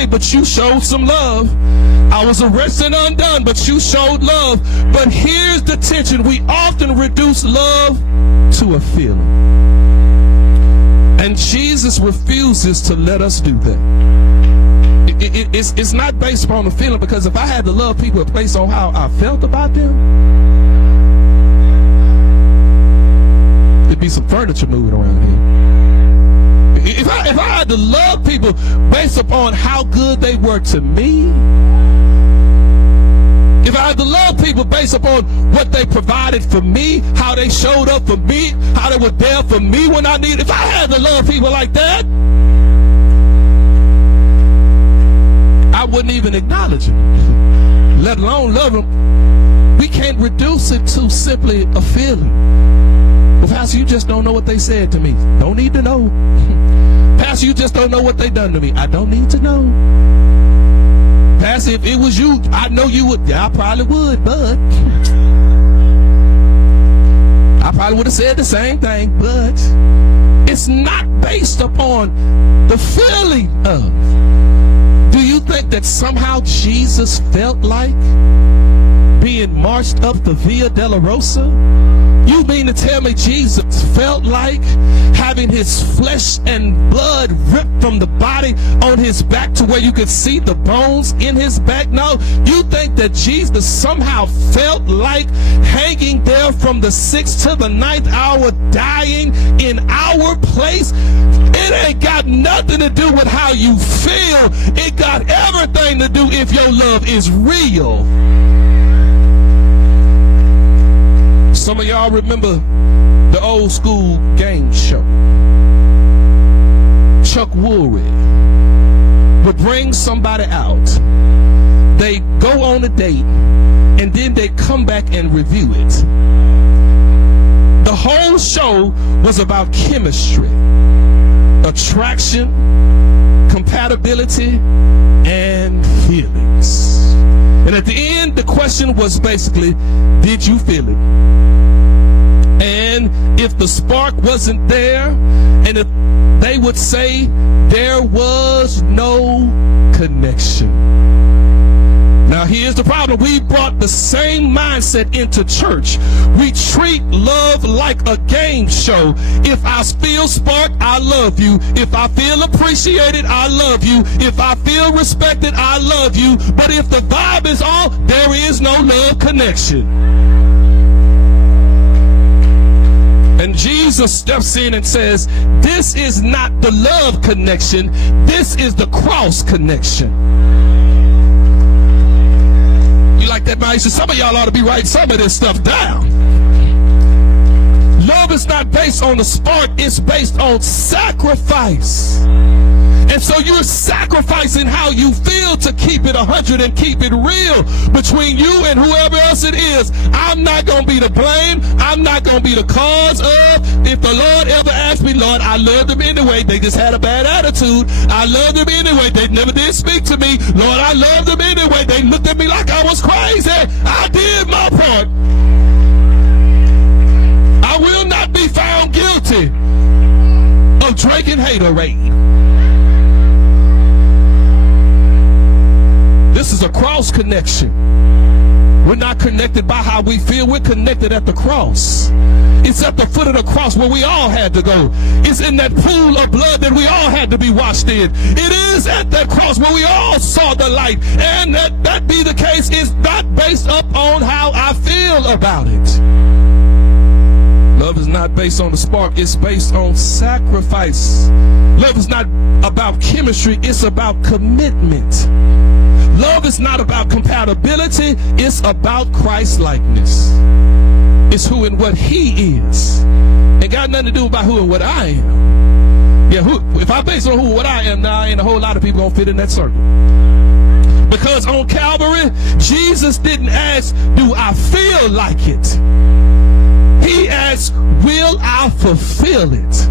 away, but you showed some love. I was arrested and undone, but you showed love. But here's the tension. We often reduce love to a feeling. And Jesus refuses to let us do that. It's not based upon the feeling, because if I had to love people based on how I felt about them, there'd be some furniture moving around here. If I had to love people based upon how good they were to me, if I had to love people based upon what they provided for me, how they showed up for me, how they were there for me when I needed, if I had to love people like that, I wouldn't even acknowledge them, let alone love them. We can't reduce it to simply a feeling. Well, Pastor, you just don't know what they said to me. Don't need to know. Pastor, you just don't know what they done to me. I don't need to know. Pastor, if it was you, I know you would. Yeah, I probably would, but I probably would have said the same thing, but it's not based upon the feeling of. Do you think that somehow Jesus felt like being marched up the Via Dolorosa? You mean to tell me Jesus felt like having his flesh and blood ripped from the body on his back to where you could see the bones in his back? No, you think that Jesus somehow felt like hanging there from the 6th to the 9th hour, dying in our place? It ain't got nothing to do with how you feel. It got everything to do if your love is real. Some of y'all remember the old school game show. Chuck Woolery would bring somebody out. They go on a date, and then they come back and review it. The whole show was about chemistry, attraction, compatibility, and feelings. And at the end, the question was basically, did you feel it? And if the spark wasn't there, and if they would say there was no connection. Now here's the problem. We brought the same mindset into church. We treat love like a game show. If I feel sparked, I love you. If I feel appreciated, I love you. If I feel respected, I love you. But if the vibe is off, there is no love connection. And Jesus steps in and says, this is not the love connection. This is the cross connection. You like that, man? Some of y'all ought to be writing some of this stuff down. Love is not based on the spark. It's based on sacrifice. And so you're sacrificing how you feel to keep it 100 and keep it real between you and whoever else it is. I'm not going to be the blame. I'm not going to be the cause of. If the Lord ever asked me, Lord, I loved them anyway. They just had a bad attitude. I loved them anyway. They never did speak to me. Lord, I loved them anyway. They looked at me like I was crazy. I did my part. I will not be found guilty of drinking haterade. This is a cross connection. We're not connected by how we feel. We're connected at the cross. It's at the foot of the cross where we all had to go. It's in that pool of blood that we all had to be washed in. It is at that cross where we all saw the light. And that be the case is not based up on how I feel about it. Love is not based on the spark. It's based on sacrifice. Love is not about chemistry. It's about commitment. Love is not about compatibility. It's about Christ-likeness. It's who and what he is. It got nothing to do about who and what I am. Yeah, if I base on who and what I am, now ain't a whole lot of people gonna fit in that circle. Because on Calvary, Jesus didn't ask, do I feel like it? He asked, will I fulfill it?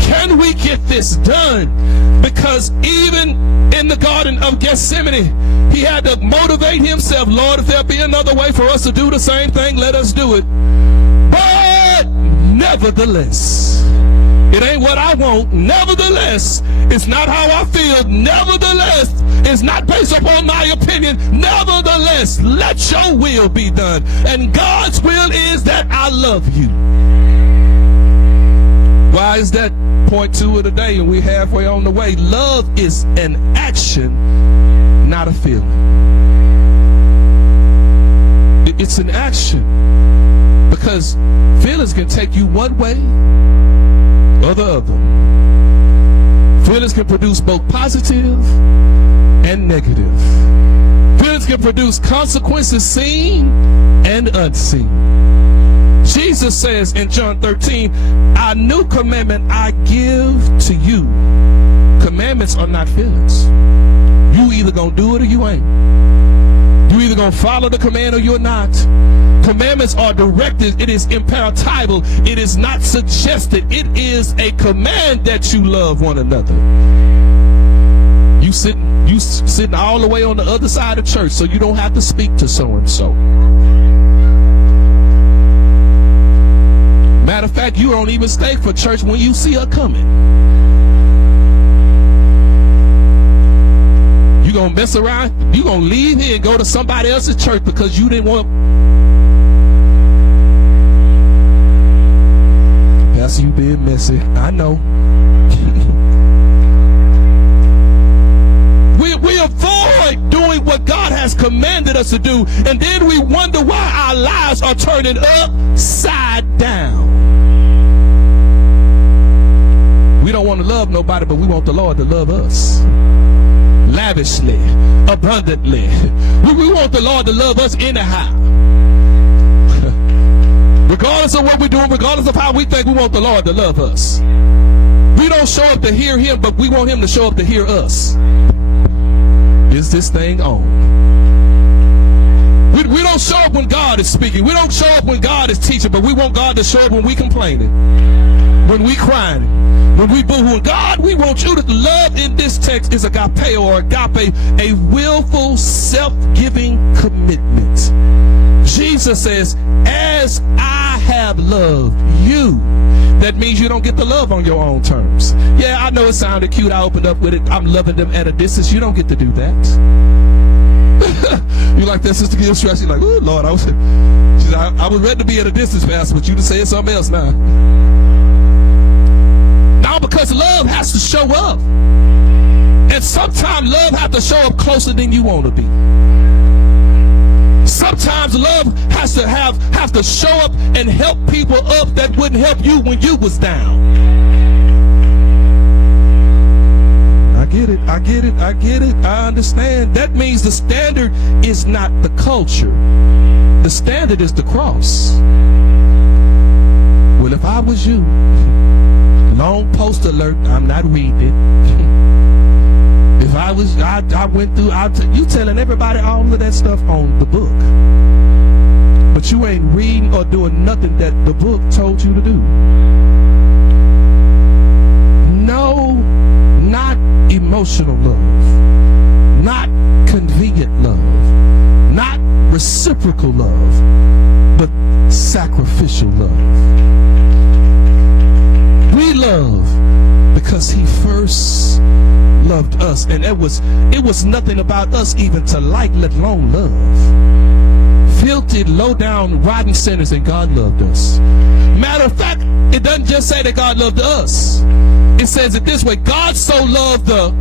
Can we get this done? Because even in the Garden of Gethsemane, he had to motivate himself. Lord, if there be another way for us to do the same thing, let us do it. But nevertheless, It ain't what I want. Nevertheless, it's not how I feel. Nevertheless, it's not based upon my opinion. Nevertheless, let your will be done. And God's will is that I love you. Why is that? Point 2 of the day, and we're halfway on the way. Love is an action, not a feeling. It's an action, because feelings can take you one way or the other. Feelings can produce both positive and negative. Feelings can produce consequences seen and unseen. Jesus says in John 13, "A new commandment I give to you." Commandments are not feelings. You either gonna do it or you ain't. You either gonna follow the command or you're not. Commandments are directed. It is imperatival. It is not suggested. It is a command that you love one another. You sitting all the way on the other side of church, so you don't have to speak to so and so. Matter of fact, you don't even stay for church when you see her coming. You gonna mess around, you gonna leave here and go to somebody else's church because you didn't want. Pastor, you being messy. I know. We avoid doing what God has commanded us to do, and then we wonder why our lives are turning upside down. We don't want to love nobody, but we want the Lord to love us. Lavishly, abundantly. We want the Lord to love us anyhow. Regardless of what we're doing, regardless of how we think, we want the Lord to love us. We don't show up to hear him, but we want him to show up to hear us. Is this thing on? We don't show up when God is speaking. We don't show up when God is teaching, but we want God to show up when we complaining, when we crying, when we boo-hooing. God, we want you to love. In this text is agape or agape, a willful, self-giving commitment. Jesus says, "As I have loved you." That means you don't get the love on your own terms. Yeah, I know it sounded cute. I opened up with it. I'm loving them at a distance. You don't get to do that. You like that, Sister Gill stress? You're like, "Oh Lord, I was ready to be at a distance, Pastor, but you just saying something else now." Now, because love has to show up, and sometimes love has to show up closer than you want to be. Sometimes love has to have to show up and help people up that wouldn't help you when you was down. I get it. I understand. That means the standard is not the culture. The standard is the cross. Well, if I was you, long post alert, I'm not reading it. If I was, I went through, you telling everybody all of that stuff on the book. But you ain't reading or doing nothing that the book told you to do. No, not emotional love. Not convenient love. Not reciprocal love. But sacrificial love. We love because he first loved us, and it was nothing about us even to like, let alone love. Filthy, low down, rotten sinners, and God loved us. Matter of fact, it doesn't just say that God loved us. It says it this way: God so loved the.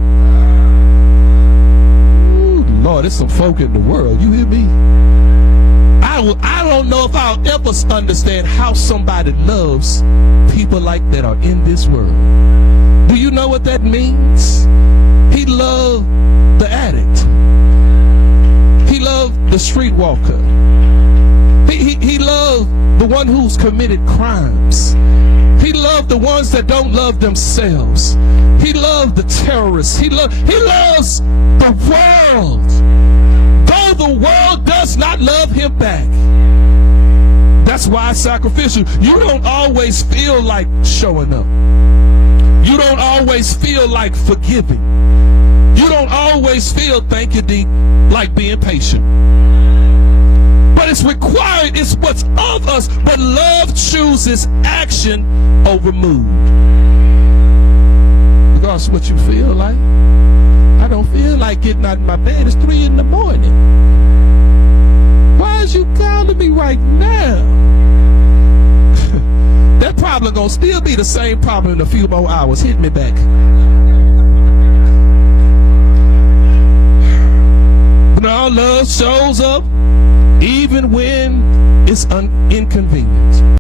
Ooh, Lord, there's some folk in the world. You hear me? I don't know if I'll ever understand how somebody loves people like that are in this world. Do you know what that means? He loved the addict. He loved the streetwalker. He loved the one who's committed crimes. He loved the ones that don't love themselves. He loved the terrorists. He loves the world. Though the world does not love him back. That's why it's sacrificial. You don't always feel like showing up. You don't always feel like forgiving. You don't always feel, thank you, D, like being patient. What is required is what's of us, but love chooses action over mood. Regardless of what you feel like. I don't feel like getting out of my bed. It's 3 in the morning. Why is you calling me right now? That problem gonna still be the same problem in a few more hours. Hit me back. Now love shows up even when it's inconvenient.